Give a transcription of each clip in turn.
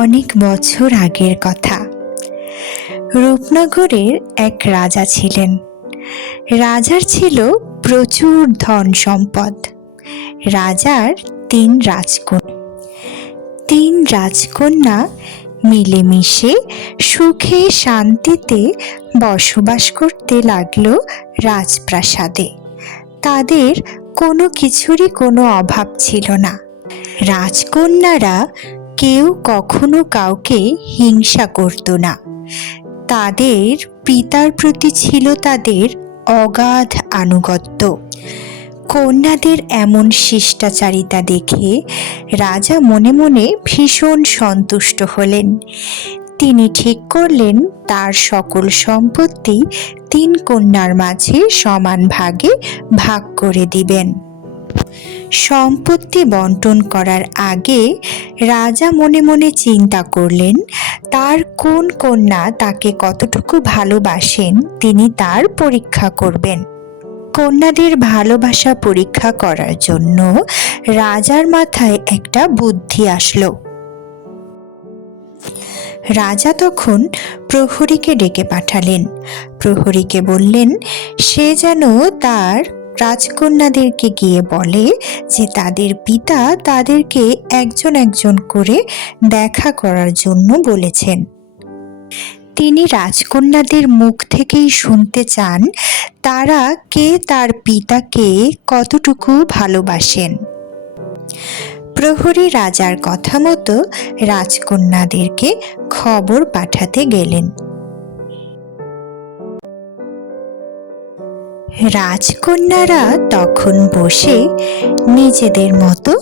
অনেক বছর আগের কথা। রূপনগরের এক রাজা ছিলেন। রাজার ছিল প্রচুর ধন সম্পদ। রাজার তিন রাজকন্যা মিলেমিশে সুখে শান্তিতে বসবাস করতে লাগলো রাজপ্রাসাদে। তাদের কোনো কিছুরই কোনো অভাব ছিল না। রাজকন্যারা কেউ কখনো কাউকে হিংসা করত না। তাদের পিতার প্রতি ছিল তাদের অগাধ আনুগত্য। কন্যাদের এমন শিষ্টাচারিতা দেখে রাজা মনে মনে ভীষণ সন্তুষ্ট হলেন। তিনি ঠিক করলেন তার সকল সম্পত্তি 3 কন্যার মাঝে সমান ভাগে ভাগ করে দিবেন। সম্পত্তি বন্টন করার আগে রাজা মনে মনে চিন্তা করলেন তার কোন কন্যা তাকে কতটুকু ভালোবাসেন তিনি তার পরীক্ষা করবেন। কন্যাদের ভালোবাসা পরীক্ষা করার জন্য রাজার মাথায় একটা বুদ্ধি আসলো। রাজা তখন প্রহরীকে ডেকে পাঠালেন। প্রহরীকে বললেন সে যেন তার রাজকন্যাদেরকে গিয়ে বলে যে তাদের পিতা তাদেরকে একজন একজন করে দেখা করার জন্য বলেছেন। তিনি রাজকন্যাদের মুখ থেকেই শুনতে চান তারা কে তার পিতাকে কতটুকু ভালোবাসেন। প্রহরী রাজার কথা মতো রাজকন্যাদেরকে খবর পাঠাতে গেলেন। রাজকন্যারা তখন বসে নিজেদের মতো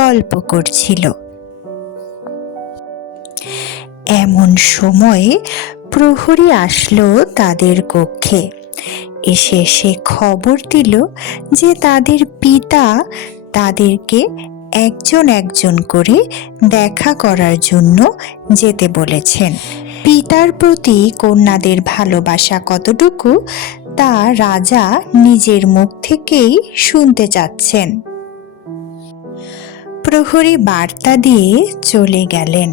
গল্প করছিল। এমন সময়ে প্রহরী আসলো তাদের কক্ষে। এসে সে খবর দিল যে তাদের পিতা তাদেরকে একজন একজন করে দেখা করার জন্য যেতে বলেছেন। পিতার প্রতি কন্যাদের ভালোবাসা কতটুকু তা রাজা নিজের মুখ থেকেই শুনতে চাচ্ছেন। প্রহরী বার্তা দিয়ে চলে গেলেন।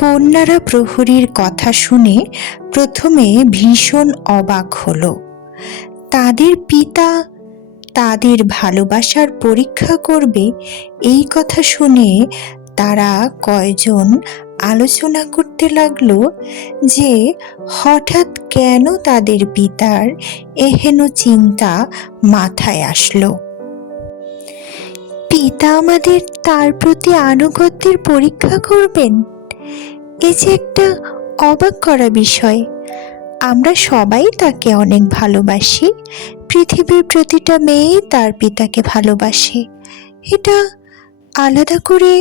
কন্যারা প্রহরীর কথা শুনে প্রথমে ভীষণ অবাক হলো। তাদের পিতা তাদের ভালোবাসার পরীক্ষা করবে এই কথা শুনে তারা কয়জন আলোচনা করতে লাগলো যে হঠাৎ কেন তাদের পিতার এহেন চিন্তা মাথায় আসলো। পিতা আমাদের তার প্রতি আনুগত্যের পরীক্ষা করবেন, এ যে একটা অবাক করা বিষয়। আমরা সবাই তাকে অনেক ভালোবাসি। পৃথিবীর প্রতিটা মেয়ে তার পিতাকে ভালোবাসে। এটা আলাদা করে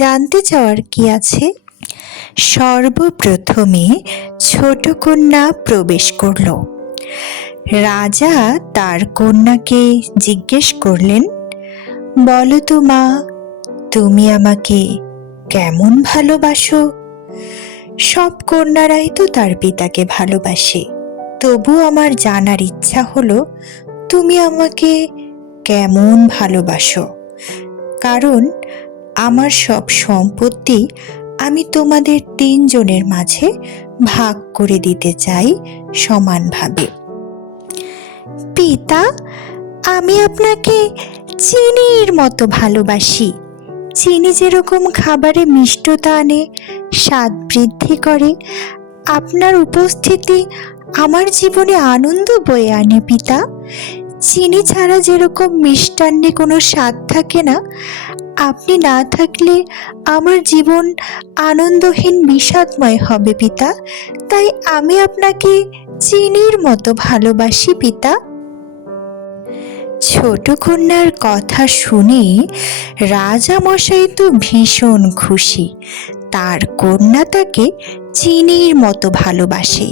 জানতে চাওয়ার কি আছে? সর্বপ্রথমে ছোট কন্যা প্রবেশ করল। রাজা তার কন্যাকে জিজ্ঞেস করলেন, বলো তো মা, তুমি আমাকে কেমন ভালোবাসো? সব কন্যারাই তো তার পিতাকে ভালোবাসে, তবু আমার জানার ইচ্ছা হলো তুমি আমাকে কেমন ভালোবাসো। কারণ আমার সব সম্পত্তি আমি তোমাদের 3 জনের মাঝে ভাগ করে দিতে চাই সমানভাবে। পিতা, আমি আপনাকে চিনির মতো ভালোবাসি। চিনি যেরকম খাবারে মিষ্টতা আনে, স্বাদ বৃদ্ধি করে, আপনার উপস্থিতি আমার জীবনে আনন্দ বয়ে আনে পিতা। চিনি ছাড়া যেরকম মিষ্টান্নে কোনো স্বাদ থাকে না, আপনি না থাকলে আমার জীবন আনন্দহীন বিষাদময় হবে পিতা। তাই আমি আপনাকে চিনির মতো ভালোবাসি পিতা। ছোট কন্যার কথা শুনে রাজামশাই তো ভীষণ খুশি। তার কন্যা তাকে চিনির মতো ভালোবাসে।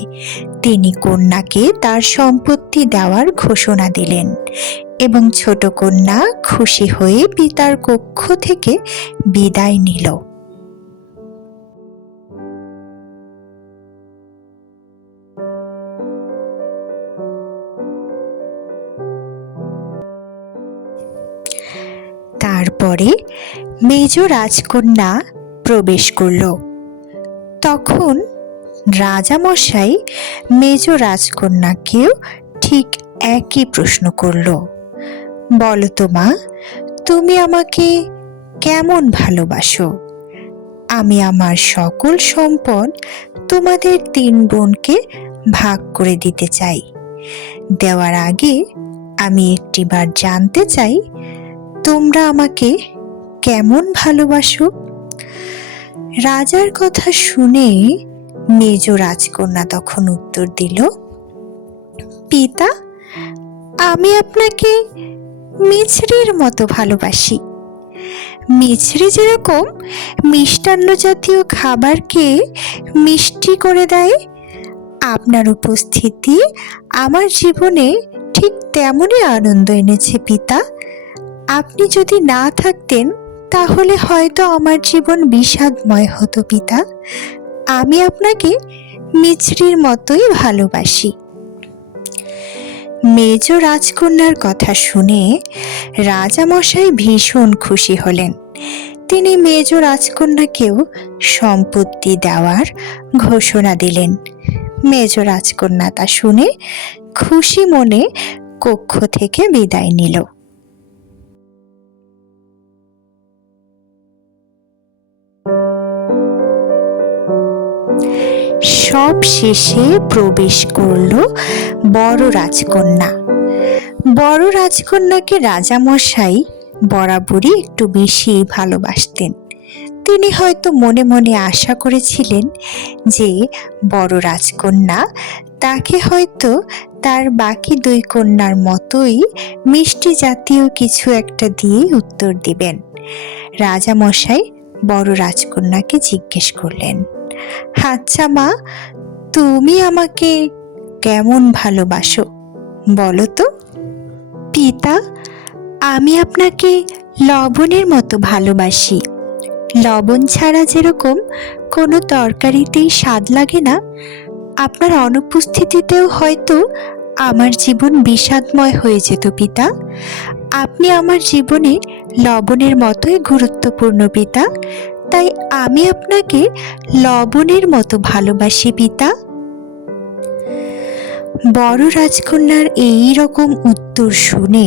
তিনি কন্যাকে তার সম্পত্তি দেওয়ার ঘোষণা দিলেন এবং ছোট কন্যা খুশি হয়ে পিতার কক্ষ থেকে বিদায় নিল। তারপরে মেজ রাজকন্যা প্রবেশ করল। তখন রাজামশাই মেজ রাজকন্যাকেও ঠিক একই প্রশ্ন করল, বলো তো মা, তুমি আমাকে কেমন ভালোবাসো? আমি আমার সকল সম্পদ তোমাদের 3 বোনকে ভাগ করে দিতে চাই। দেওয়ার আগে আমি একটিবার জানতে চাই তোমরা আমাকে কেমন ভালোবাসো। রাজার কথা শুনে মেজ রাজকন্যা তখন উত্তর দিল, পিতা, আমি আপনাকে মিছরির মতো ভালোবাসি। মিছরি যেরকম মিষ্টান্ন জাতীয় খাবারকে মিষ্টি করে দেয়, আপনার উপস্থিতি আমার জীবনে ঠিক তেমনই আনন্দ এনেছে পিতা। আপনি যদি না থাকতেন তাহলে হয়তো আমার জীবন বিষাদময় হতো পিতা। আমি আপনাকে মিছরির মতোই ভালোবাসি। মেজ রাজকন্যার কথা শুনে রাজামশাই ভীষণ খুশি হলেন। তিনি মেজ রাজকন্যাকেও সম্পত্তি দেওয়ার ঘোষণা দিলেন। মেজ রাজকন্যা তা শুনে খুশি মনে কক্ষ থেকে বিদায় নিল। সব শেষে প্রবেশ করল বড় রাজকন্যা। বড় রাজকন্যাকে রাজামশাই বরাবরই একটু বেশি ভালোবাসতেন। তিনি হয়তো মনে মনে আশা করেছিলেন যে বড় রাজকন্যা তাকে হয়তো তার বাকি 2 কন্যার মতোই মিষ্টি জাতীয় কিছু একটা দিয়েই উত্তর দিবেন। রাজামশাই বড় রাজকন্যাকে জিজ্ঞেস করলেন, আচ্ছা মা, তুমি আমাকে কেমন ভালোবাসো বলো তো? পিতা, আমি আপনাকে লবণের মতো ভালোবাসি। লবণ ছাড়া যেরকম কোনো তরকারিতেই স্বাদ লাগে না, আপনার অনুপস্থিতিতেও হয়তো আমার জীবন বিষাদময় হয়ে যেত পিতা। আপনি আমার জীবনে লবণের মতোই গুরুত্বপূর্ণ পিতা, তাই আমি আপনাকে লবণের মতো ভালোবাসি পিতা। বড় রাজকন্যার এই রকম উত্তর শুনে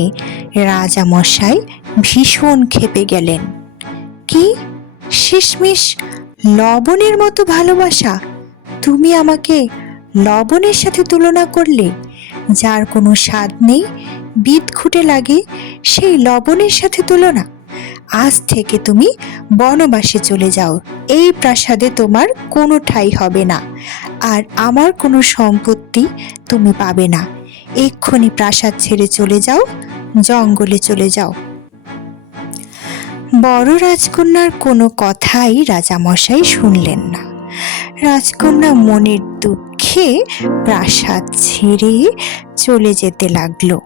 রাজামশাই ভীষণ ক্ষেপে গেলেন। কি, শেষমেশ লবণের মতো ভালোবাসা? তুমি আমাকে লবণের সাথে তুলনা করলে? যার কোনো স্বাদ নেই, বিদঘুটে লাগে, সেই লবণের সাথে তুলনা? আজ থেকে তুমি বনবাসে চলে যাও। এই প্রাসাদে তোমার কোনো ঠাঁই হবে না, আর আমার কোনো সম্পত্তি তুমি পাবে না। এক্ষুনি প্রাসাদ ছেড়ে চলে যাও, জঙ্গলে চলে যাও। বড় রাজকন্যার কোনো কথাই রাজামশাই শুনলেন না। রাজকন্যা মনের দুঃখে প্রাসাদ ছেড়ে চলে যেতে লাগলো।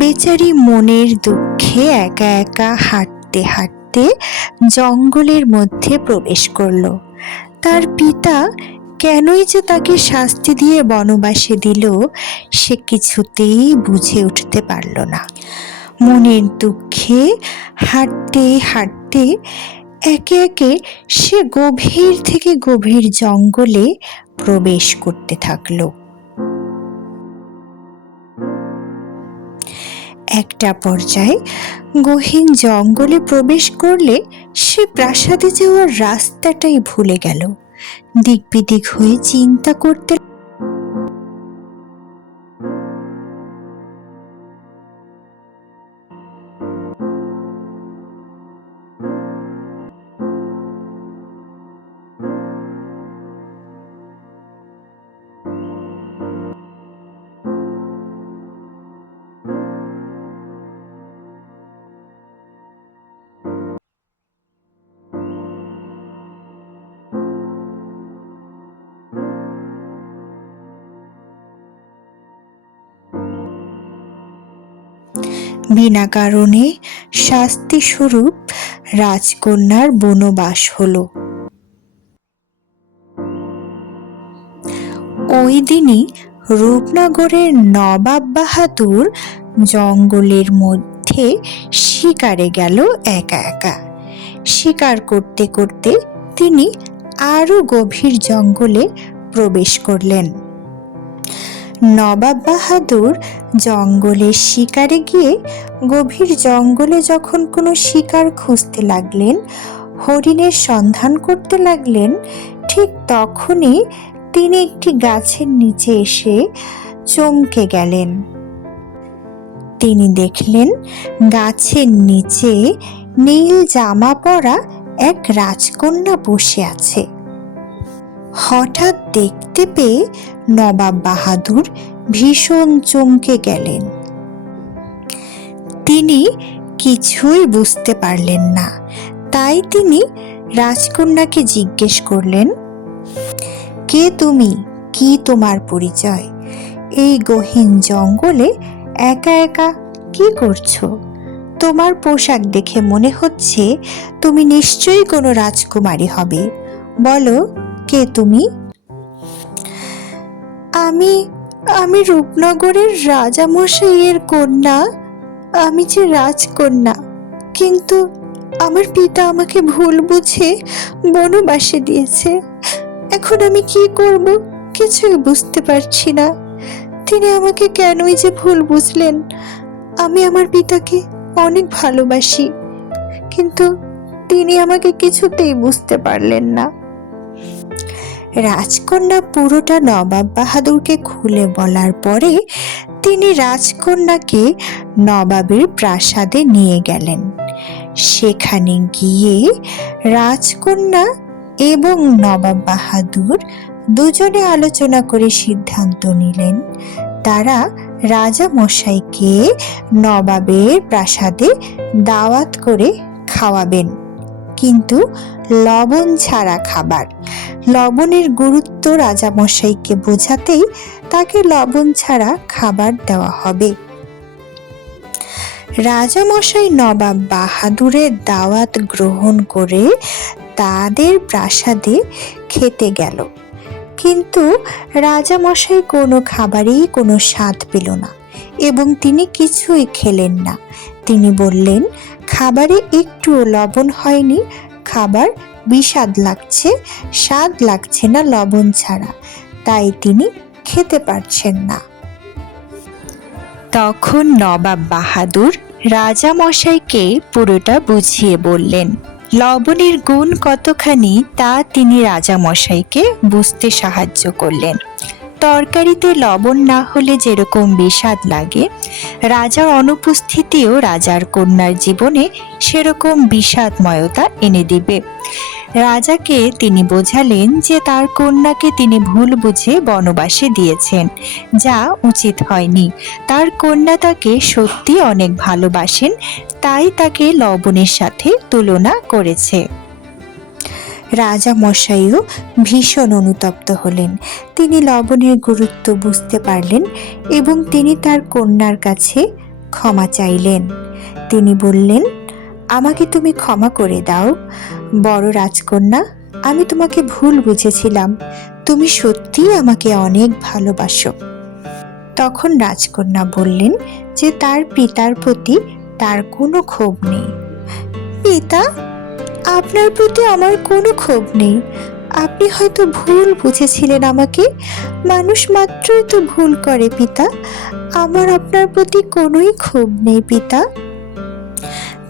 বেচারি মনের দুঃখে একা একা হাঁটতে হাঁটতে জঙ্গলের মধ্যে প্রবেশ করল। তার পিতা কেনই যে তাকে শাস্তি দিয়ে বনবাসে দিল, সে কিছুতেই বুঝে উঠতে পারল না। মনের দুঃখে হাঁটতে হাঁটতে একে একে সে গভীর থেকে গভীর জঙ্গলে প্রবেশ করতে থাকলো। একটা পর্যায়ে গহীন জঙ্গলে প্রবেশ করলে সে প্রাসাদে যাওয়ার রাস্তাটাই ভুলে গেল। দিক বিদিক হয়ে চিন্তা করতে বিনা কারণে শাস্তি স্বরূপ রাজকন্যার বনবাস হলো। ওই দিনই রূপনগরের নবাব বাহাদুর জঙ্গলের মধ্যে শিকারে গেল একা একা। শিকার করতে করতে তিনি আরো গভীর জঙ্গলে প্রবেশ করলেন। নবাব বাহাদুর জঙ্গলের শিকারে গিয়ে গভীর জঙ্গলে যখন কোনো শিকার খুঁজতে লাগলেন, হরিণের সন্ধান করতে লাগলেন, ঠিক তখনই তিনি একটি গাছের নিচে এসে চমকে গেলেন। তিনি দেখলেন গাছের নিচে নীল জামা পরা এক রাজকন্যা বসে আছে। হঠাৎ দেখতে পেয়ে নবাব বাহাদুর ভীষণ চমকে গেলেন। তিনি কিছুই বুঝতে পারলেন না, তাই তিনি রাজকন্যাকে জিজ্ঞেস করলেন, কে তুমি? কি তোমার পরিচয়? এই গহীন জঙ্গলে একা একা কি করছো? তোমার পোশাক দেখে মনে হচ্ছে তুমি নিশ্চয়ই কোনো রাজকুমারী হবে। বলো, কে তুমি? আমি আমি রূপনগরের রাজামশাইয়ের কন্যা। আমি যে রাজকন্যা, কিন্তু আমার পিতা আমাকে ভুল বুঝে বনবাসে দিয়েছে। এখন আমি কি করব কিছুই বুঝতে পারছি না। তিনি আমাকে কেনই যে ভুল বুঝলেন। আমি আমার পিতাকে অনেক ভালোবাসি, কিন্তু তিনি আমাকে কিছুতেই বুঝতে পারলেন না। রাজকন্যা পুরোটা নবাব বাহাদুরকে খুলে বলার পরে তিনি রাজকন্যাকে নবাবের প্রাসাদে নিয়ে গেলেন। সেখানে গিয়ে রাজকন্যা এবং নবাব বাহাদুর দুজনে আলোচনা করে সিদ্ধান্ত নিলেন তারা রাজা মশাইকে নবাবের প্রাসাদে দাওয়াত করে খাওয়াবেন, কিন্তু লবণ ছাড়া খাবার। লবণের গুরুত্ব রাজামশাইকে বোঝাতেই তাকে লবণ ছাড়া খাবার দেওয়া হবে। রাজামশাই নবাব বাহাদুরের দাওয়াত গ্রহণ করে তাদের প্রাসাদে খেতে গেল, কিন্তু রাজামশাই কোনো খাবারেই কোনো স্বাদ পেল না এবং তিনি কিছুই খেলেন না। তিনি বললেন, খাবারে একটুও লবণ হয়নি, খাবার বিস্বাদ লাগছে, স্বাদ লাগছে না লবণ ছাড়া, তাই তিনি খেতে পারছেন না। তখন নবাব বাহাদুর রাজামশাইকে পুরোটা বুঝিয়ে বললেন। লবণের গুণ কতখানি তা তিনি রাজামশাইকে বুঝতে সাহায্য করলেন। তরকারিতে লবণ না হলে যেরকম বিস্বাদ লাগে, রাজার অনুপস্থিতিও রাজার কন্যার জীবনে সেরকম বিষাদময়তা এনে দিবে। রাজাকে তিনি বোঝালেন যে তার কন্যাকে তিনি ভুল বুঝে বনবাসে দিয়েছেন, যা উচিত হয়নি। তার কন্যা তাকে সত্যি অনেক ভালোবাসেন, তাই তাকে লবণের সাথে তুলনা করেছে। রাজা মশাইও ভীষণ অনুতপ্ত হলেন। তিনি লবণের গুরুত্ব বুঝতে পারলেন এবং তিনি তার কন্যার কাছে ক্ষমা চাইলেন। তিনি বললেন, আমাকে তুমি ক্ষমা করে দাও বড় রাজকন্যা, আমি তোমাকে ভুল বুঝেছিলাম। তুমি সত্যিই আমাকে অনেক ভালোবাসো। তখন রাজকন্যা বললেন যে তার পিতার প্রতি তার কোনো ক্ষোভ নেই। পিতা, আপনার প্রতি আমার কোনো ক্ষোভ নেই। আপনি হয়তো ভুল বুঝেছিলেন আমাকে। মানুষ মাত্রই তো ভুল করে পিতা। আমার আপনার প্রতি কোনোই ক্ষোভ নেই পিতা।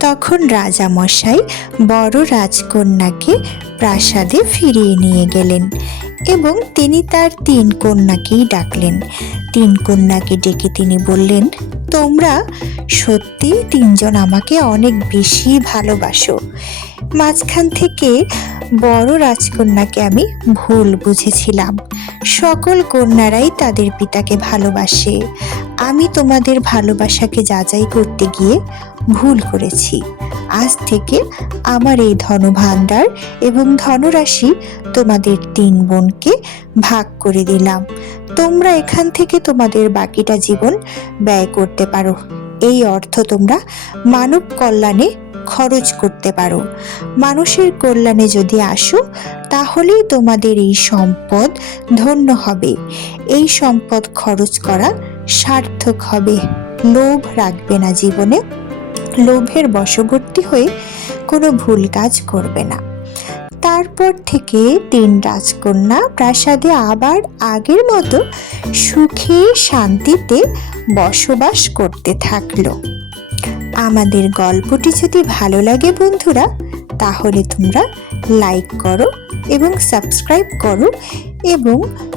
তখন রাজামশাই বড় রাজকন্যাকে প্রাসাদে ফিরিয়ে নিয়ে গেলেন এবং তিনি তার 3 কন্যাকেই ডাকলেন। 3 কন্যাকে ডেকে তিনি বললেন, তোমরা সত্যি 3 জন আমাকে অনেক বেশি ভালোবাসো। মাঝখান থেকে বড় রাজকন্যাকে আমি ভুল বুঝেছিলাম। সকল কন্যারাই তাদের পিতাকে ভালোবাসে। আমি তোমাদের ভালোবাসাকে যাচাই করতে গিয়ে ভুল করেছি। আজ থেকে আমার এই ধনভাণ্ডার এবং ধনরাশি তোমাদের 3 বোনকে ভাগ করে দিলাম। তোমরা এখান থেকে তোমাদের বাকিটা জীবন ব্যয় করতে পারো। এই অর্থ তোমরা মানব কল্যাণে খরচ করতে পারো। মানুষের কল্যাণে যদি আসো, তাহলেই তোমাদের এই সম্পদ ধন্য হবে। এই সম্পদ খরচ করা সার্থক হবে। লোভ রাখবে না জীবনে। লোভের বশবর্তী হয়ে কোনো ভুল কাজ করবে না। তারপর থেকে 3 রাজকন্যা প্রাসাদে আবার আগের মতো সুখে শান্তিতে বসবাস করতে থাকলো। আমাদের গল্পটি যদি ভালো লাগে বন্ধুরা, তাহলে তোমরা লাইক করো এবং সাবস্ক্রাইব করো এবং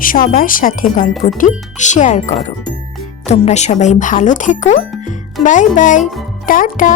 সবার সাথে গল্পটি শেয়ার করো। তোমরা সবাই ভালো থেকো। Bye bye, tata.